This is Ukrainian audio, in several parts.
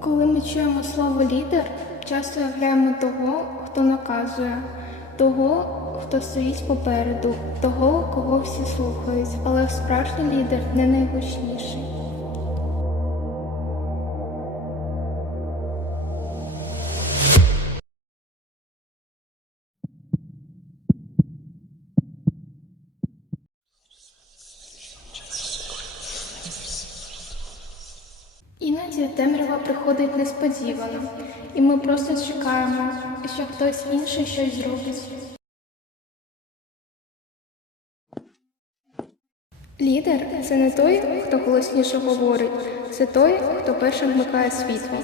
Коли ми чуємо слово лідер, часто уявляємо того, хто наказує, того, хто стоїть попереду, того, кого всі слухають, але справжній лідер не найгучніший. Іноді темрява приходить несподівано, і ми просто чекаємо, що хтось інший щось зробить. Лідер це не той, хто голосніше говорить, це той, хто першим вмикає світло.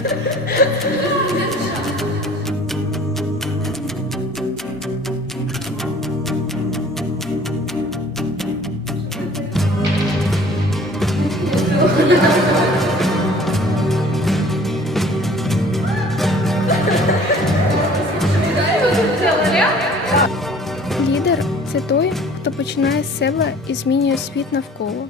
Лідер це той, хто починає з себе і змінює світ навколо.